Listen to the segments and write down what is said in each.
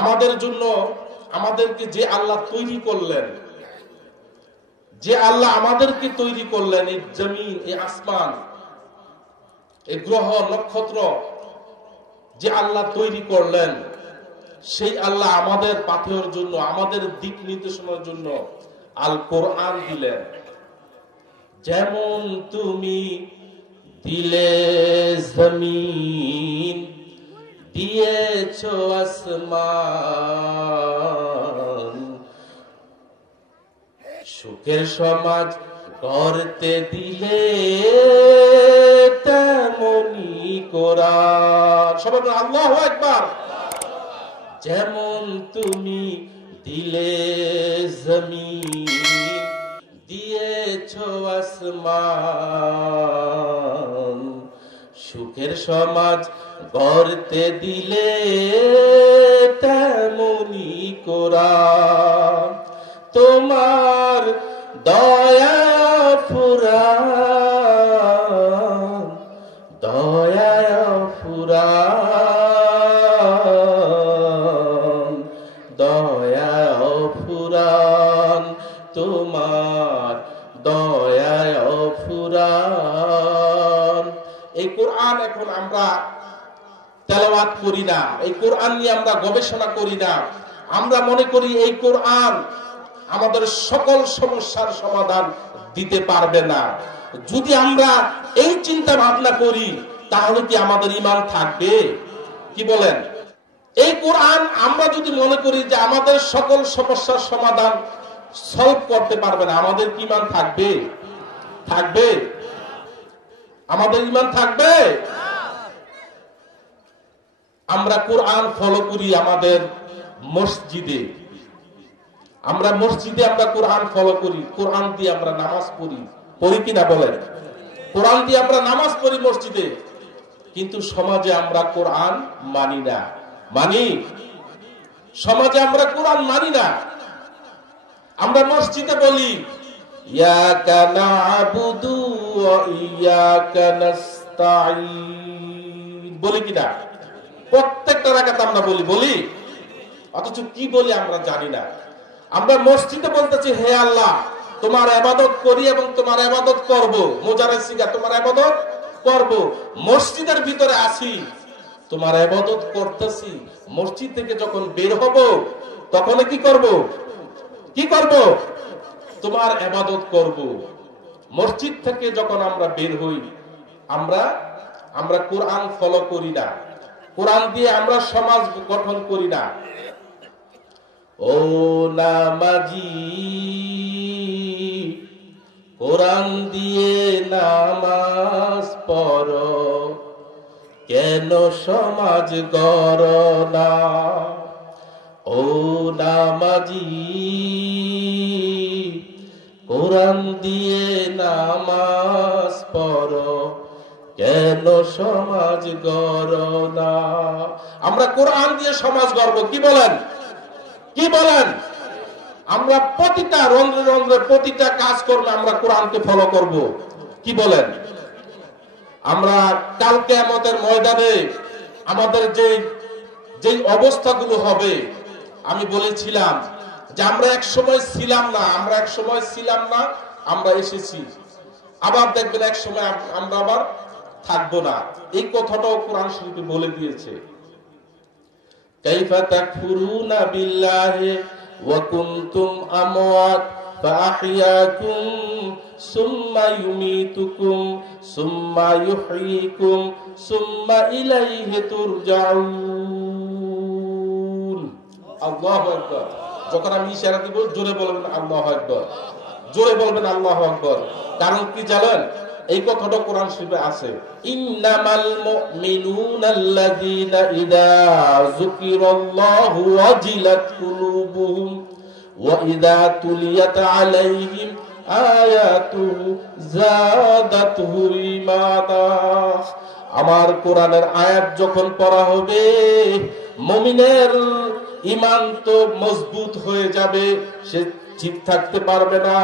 আমাদের জন্য আমাদেরকে যে আল্লাহ তৈরি করলেন, যে আল্লাহ আমাদেরকে তৈরি করলেন, এই জমিন, এই আসমান, এই গ্রহ নক্ষত্র যে আল্লাহ তৈরি করলেন, সেই আল্লাহ আমাদের পাথেয়ের জন্য, আমাদের দিক নির্দেশনার জন্য আল কোরআন দিলেন। যেমন তুমি দিলে জমিন, দিয়েছো আসমান, সুখের সমাজ করতে দিলে তেমনি কোরআন। সবাই আল্লাহু আকবার। যেমন তুমি দিলে জমিন, দিয়েছো আসমান, সুখের সমাজ গড়তে দিলে তেমনি কোরআন। তোমার দয়া ফুরান, দয়া ফুরান, দয়া ফুরান, তোমার দয়া ফুরান। এই কোরআন এখন আমরা তেলাওয়াত করি না, এই কোরআন নিয়ে আমরা গবেষণা করি না। আমরা মনে করি এই কোরআন আমাদের সকল সমস্যার সমাধান দিতে পারবে না। যদি আমরা এই চিন্তা ভাবনা করি, তাহলে কি আমাদের ঈমান থাকবে? কি বলেন? এই কোরআন আমরা যদি মনে করি যে আমাদের সকল সমস্যার সমাধান সলভ করতে পারবে না, আমাদের কি ঈমান থাকবে? থাকবে? আমাদের ঈমান থাকবে? আমরা কোরআন ফলো করি আমাদের মসজিদে, আমরা মসজিদে আমরা কোরআন ফলো করি, কোরআন দিয়ে আমরা নামাজ পড়ি, পড়ি কিনা বলেন? কোরআন দিয়ে আমরা নামাজ পড়ি মসজিদে, কিন্তু সমাজে আমরা কোরআন মানি না। মানি? সমাজে আমরা কোরআন মানি না। আমরা মসজিদে বলি ইয়াকা না'বুদু ওয়া ইয়াকা নাস্তাঈন, বলি কিনা? প্রত্যেকটা রাকাতে আমরা বলি, অথচ কি বলি আমরা জানি না। আমরা মসজিদে বলতেছি হে আল্লাহ তোমার ইবাদত করি এবং তোমার ইবাদত করব, মুজারে সিগা তোমার ইবাদত করব। মসজিদের ভিতরে আসি, তোমার ইবাদত করতেছি, মসজিদ থেকে যখন বের হব তখন কি করব? কি করব? তোমার ইবাদত করব। মসজিদ থেকে যখন আমরা বের হই, আমরা কোরআন ফলো করি না, কোরআন দিয়ে আমরা সমাজ গঠন করি না। ও নামাজি, কোরআন দিয়ে নামাজ পড়ো, কেন সমাজ গড়ো না? ও নামাজি, কোরআন দিয়ে নামাজ পড়ো, কেন সমাজ গড়ো না? আমরা কোরআন দিয়ে সমাজ গড়ব। কি বলেন? কি বলেন? আমরা প্রতিটা রন্ধ্রে রন্ধ্রে, প্রতিটা কাজ করলে আমরা কোরআনকে ফলো করব। কি বলেন? আমরা কাল কিয়ামতের ময়দানে আমাদের যে অবস্থাগুলো হবে, আমি বলেছিলাম যে আমরা এক সময় ছিলাম না, আমরা এসেছি, আবার দেখবেন এক সময় আমরা আবার থাকবো না। এই কথাটাও কোরআন শরীফে বলে দিয়েছে। কাইফা তাকফুরুনা বিল্লাহি ওয়া কুনতুম আমওয়াত ফাআহইয়াকুম সুম্মা ইউমীতুকুম সুম্মা ইউহয়ীকুম সুম্মা ইলাইহি তুরজাউন। আল্লাহু আকবার। যখন আমি ইশারা দিব জোরে বলবেন আল্লাহু আকবার, জোরে বলবেন আল্লাহু আকবার। কারণ কি জানেন? এই কথাটা কোরআন শরীফে আছে, ইন্নামাল মুমিনুনাল্লাযীনা ইযা যুকিরাল্লাহু ওয়াজিলাত কুলুবুহুম ওয়া ইযা তুলিয়াত আলাইহিম আয়াতুহু যাদাতুহুম ঈমানা। আমার কোরআনের আয়াত যখন পড়া হবে, মুমিনের ঈমান তো মজবুত হয়ে যাবে, সে ঠিক থাকতে পারবে না,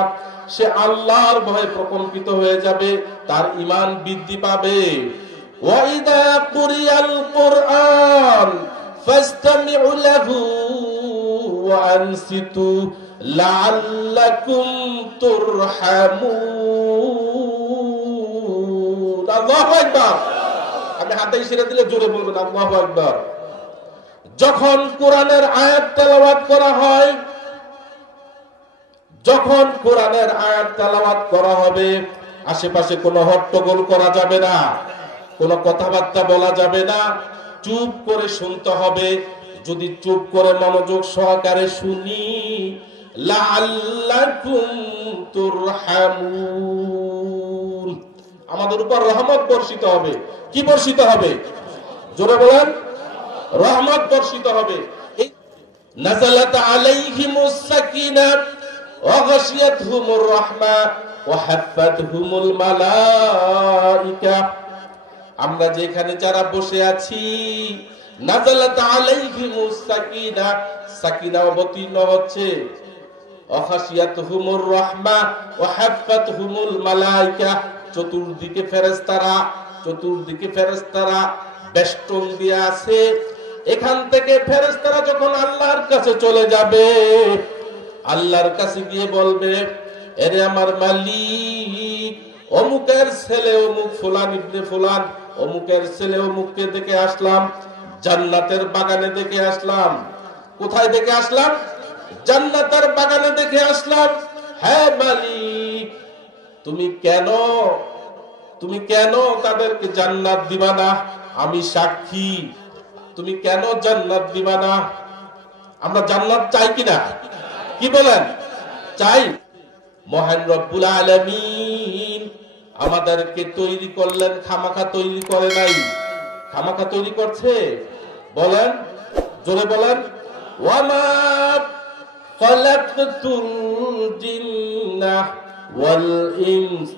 সে আল্লাহর ভয়ে প্রকম্পিত হয়ে যাবে, তার ঈমান বৃদ্ধি পাবে। ওয়াইদা কুরিয়াল কুরআন ফাসতামিউ লাহু ওয়া আনসিতু লাআল্লাকুম তুরহামুন। আল্লাহু আকবার। আপনি হাতে ইশারা দিলে জোরে বলবেন আল্লাহু আকবার। যখন কোরআনের আয়াত তেলাওয়াত করা হয়, যখন কোরআনের আয়াত তেলাওয়াত করা হবে, আশেপাশে কোনো হট্টগোল করা যাবে না, কোনো কথাবার্তা বলা যাবে না, চুপ করে শুনতে হবে। যদি চুপ করে মনোযোগ সহকারে শুনি, লাআল্লাকুম তুরহামুন, আমাদের উপর রহমত বর্ষিত হবে। কি বর্ষিত হবে? জোরে বলেন, রহমত বর্ষিত হবে। নাযালাত আলাইহিমুস সাকিনাহ ওয়া গাশিয়াতহুমুর রাহমা ওয়া হাফাতহুমুল মালায়েকা। আমরা যেখানে যারা বসে আছি, নাযালাত আলাইহিমুস সাকিনাহ, সাকিনা অবতীর্ণ হচ্ছে, ওয়া গাশিয়াতহুমুর রাহমা ওয়া হাফাতহুমুল মালায়েকা, চতুর্দিকে ফেরেশতারা, চতুর্দিকে ফেরেশতারা বেষ্টন দিয়ে আছে। এখান থেকে ফেরেশতারা যখন আল্লাহর কাছে চলে যাবে, আল্লাহর কাছে গিয়ে বলবে, এরে আমার মালিক, অমুকের ছেলে অমুক ফুলান ইবনে ফুলান, অমুকের ছেলে অমুককে দেখে আসলাম, জান্নাতের বাগানে দেখে আসলাম। কোথায় দেখে আসলাম? জান্নাতের বাগানে দেখে আসলাম। হ্যাঁ মালিক, তুমি কেন তাদেরকে জান্নাত দিবা না? আমি সাক্ষী, তুমি কেন জান্নাত দিবা না? আমরা জান্নাত চাই কিনা? কি বলেন? চাই। মহান রব্বুল আলামিন আমাদেরকে তৈরি করলেন, খামাখা তৈরি করে নাই। খামাখা তৈরি করছে? বলেন, জোরে বলেন। ওয়ামা খালাকতুল জিন্না ওয়াল ইনস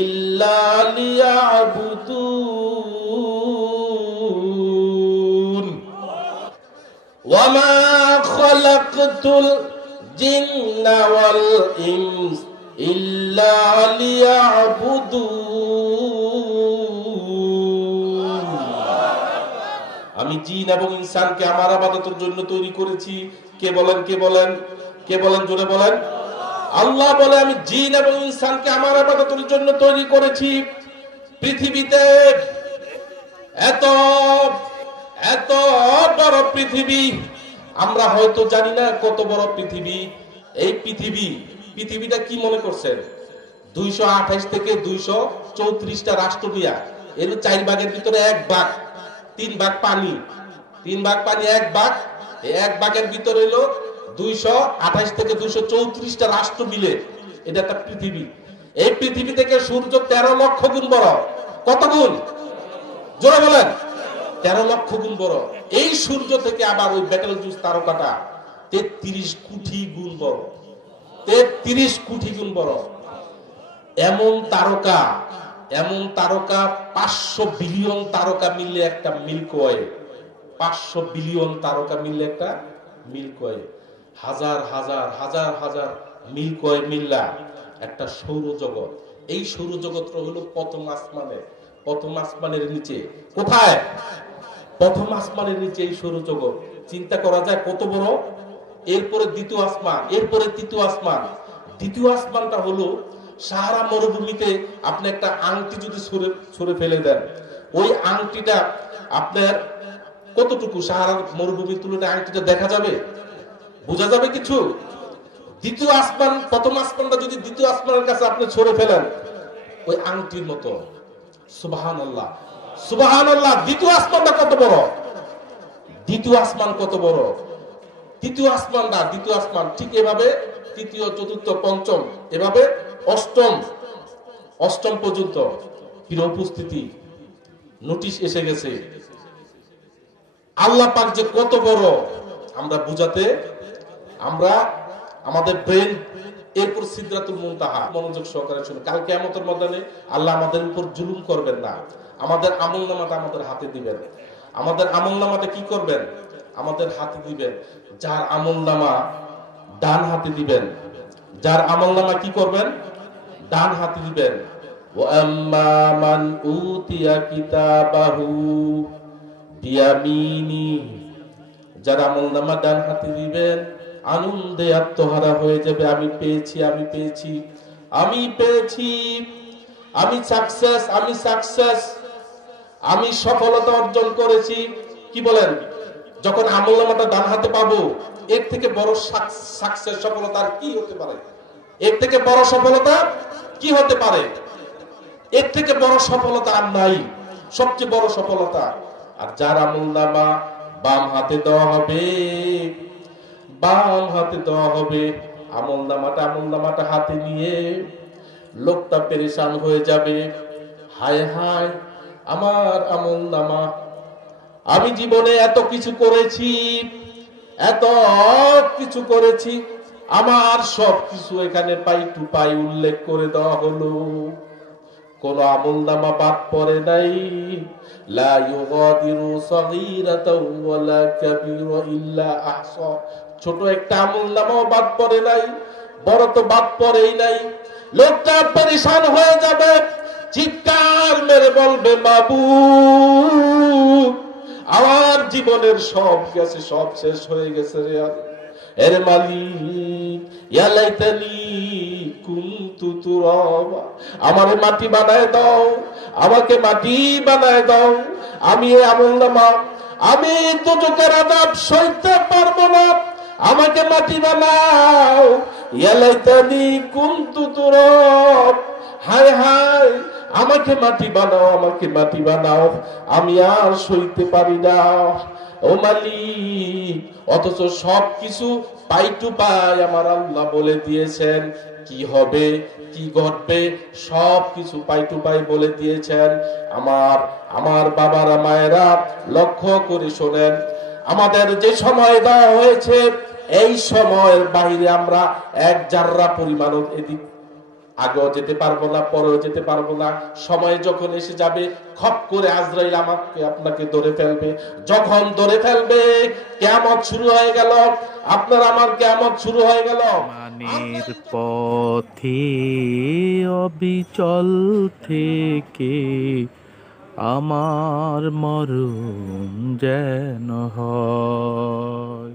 ইল্লা লিয়াবুদুন। ওয়ামা খালাকতুল জিন্না ওয়াল ইনস ইল্লা লিয়াবুদুন। আমি জিন এবং ইনসানকে আমার ইবাদতের জন্য তৈরি করেছি। কে বলেন, কে বলেন, কে বলেন? জোরে বলেন। আল্লাহ বলে, আমি জিন এবং ইনসানকে আমার ইবাদতের জন্য তৈরি করেছি। পৃথিবীতে এত এত বড় পৃথিবী, আমরা হয়তো জানি না কত বড় পৃথিবী। এই পৃথিবীটা কি মনে করছেন? 228 থেকে 234টা রাষ্ট্র নিয়া, এর 4 ভাগের ভিতরে 1 ভাগ, 3 ভাগ পানি, 3 ভাগ পানি, 1 ভাগ, এই 1 ভাগের ভিতরে হলো 228 থেকে 234টা রাষ্ট্র মিলে এটা একটা পৃথিবী। এই পৃথিবী থেকে সূর্য 13 লক্ষ গুণ বড়। কত গুণ? জোরে বলেন। 13 লক্ষ গুণ বড়। এই সূর্য থেকে আবার ওই বেটেলজুস তারকাটা 33 কোটি গুণ বড়। 33 কোটি গুণ বড়। এমন তারকা 500 বিলিয়ন তারকা মিললে একটা মিল্কি ওয়ে। 500 বিলিয়ন তারকা মিললে একটা মিল্কি ওয়ে। হাজার হাজার হাজার হাজার মিল্কি ওয়ে মিল্লা একটা সৌরজগৎ। এই সৌরজগৎটা হলো প্রথম আসমানে, প্রথম আসমানের নিচে। কোথায়? প্রথম আসমানের নিচে এই সৌরজগৎ। চিন্তা করা যায় কত বড়। এরপরে দ্বিতীয় আসমান, এরপরে তৃতীয় আসমান। দ্বিতীয় আসমানটা হলো সাহারা মরুভূমিতে আপনি একটা আংটি যদি ছুঁড়ে ফেলে দেন, ওই আংটিটা আপনার কতটুকু সাহারা মরুভূমির তুলনায় আংটিটা দেখা যাবে? বোঝা যাবে কিছু? দ্বিতীয় আসমান, প্রথম আসমানটা যদি দ্বিতীয় আসমানের কাছে আপনি ছুঁড়ে ফেলেন, ওই আংটির মতো। সুবহানাল্লাহ, সুবহানাল্লাহ। দ্বিতীয় আসমানটা কত বড়? দ্বিতীয় আসমান কত বড়? তৃতীয় আসমানটা, দ্বিতীয় আসমান ঠিক এভাবে তৃতীয়, চতুর্থ, পঞ্চম, এভাবে অষ্টম পর্যন্ত। প্রিয় উপস্থিতি, নোটিশ এসে গেছে। আল্লাহ পাক যে কত বড় আমরা বুঝাতে, আমরা আমাদের ব্রেন, এরপর সিদরাতুল মুনতাহা। মনোযোগ সহকারে শুনুন। কাল কিয়ামতের ময়দানে আল্লাহ আমাদের উপর জুলুম করবেন না। আমাদের আমলনামাটা আমাদের হাতে দিবেন। আমাদের আমলনামাটা কি করবেন? আমাদের হাতে দিবেন। যার আমলনামা ডান হাতে দিবেন, যার আমলনামা কি করবেন? ডান হাতে দিবেন। ওয়া আম্মা মান উতিয়া কিতাবাহু বিয়ামিনি, যারা আমলনামা ডান হাতে দিবেন আনন্দে আত্মহারা হয়ে যাবে, আমি পেয়েছি, আমি পেয়েছি, আমি পেয়েছি, আমি সাকসেস, আমি সাকসেস, আমি সফলতা অর্জন করেছি। কি বলেন? যখন আমলনামাটা ডান হাতে পাবো, এর থেকে বড় সাকসেস, সফলতা কি হতে পারে? এর থেকে বড় সফলতা কি হতে পারে? এর থেকে বড় সফলতা আর নাই, সবচেয়ে বড় সফলতা। আর যার আমলনামা বাম হাতে দেওয়া হবে, বাম হাতে দেওয়া হবে, আমলনামাটা হাতে নিয়ে লোকটা পেরেশান হয়ে যাবে। হায় হায়, আমার আমলনামা, আমি জীবনে এত কিছু করেছি, এত কিছু করেছি, আমার সব কিছু এখানে পাই টু পাই উল্লেখ করে দেওয়া হলো, কোন আমলনামা বাদ পড়ে নাই। লা ইউগাদিরু সাগীরাতাও ওয়ালা কাবীরা ইল্লা আহসা, ছোট একটা আমলনামাও বাদ পড়ে নাই, বড় তো বাদ পড়েই নাই। লোকটা পেরেশান হয়ে যাবে, চিৎকার মেরে বলবে, মাবুদ, আমার জীবনের সব গেছে, সব শেষ হয়ে গেছে রে, এর মালিক, ইয়া লাইতানি কুনতু তুরাবা, আমারে মাটি বানায় দাও, আমাকে মাটি বানায় দাও, আমি এই আমলনামা, আমি দুজকের আযাব সইতে পারবো না, আমাকে মাটি বানাও, ইয়া লাইতানি কুনতু তুরাব, হায় হায়, আমাকে মাটি বানাও, আমাকে মাটি বানাও, আমি আর সইতে পারি না ও মালিক। অথচ সবকিছু পাই টু পাই আমার আল্লাহ বলে দিয়েছেন, কি হবে কি ঘটবে সবকিছু পাই টু পাই বলে দিয়েছেন। আমার বাবারা মায়েরা লক্ষ্য করে শোনেন, আমাদের যে সময় দেওয়া হয়েছে, এই সময়ের বাইরে আমরা এক জাররা পরিমাণ এদিক আগেও যেতে পারবো না, পরেও যেতে পারবো না। সময় যখন এসে যাবে, খপ করে আজরাইল আমাকে আপনাকে ধরে ফেলবে। যখন ধরে ফেলবে, কিয়ামত শুরু হয়ে গেল, আপনার আমার কিয়ামত শুরু হয়ে গেল। মানের পথে অবিচল থেকে আমার মরণ যেন হয়।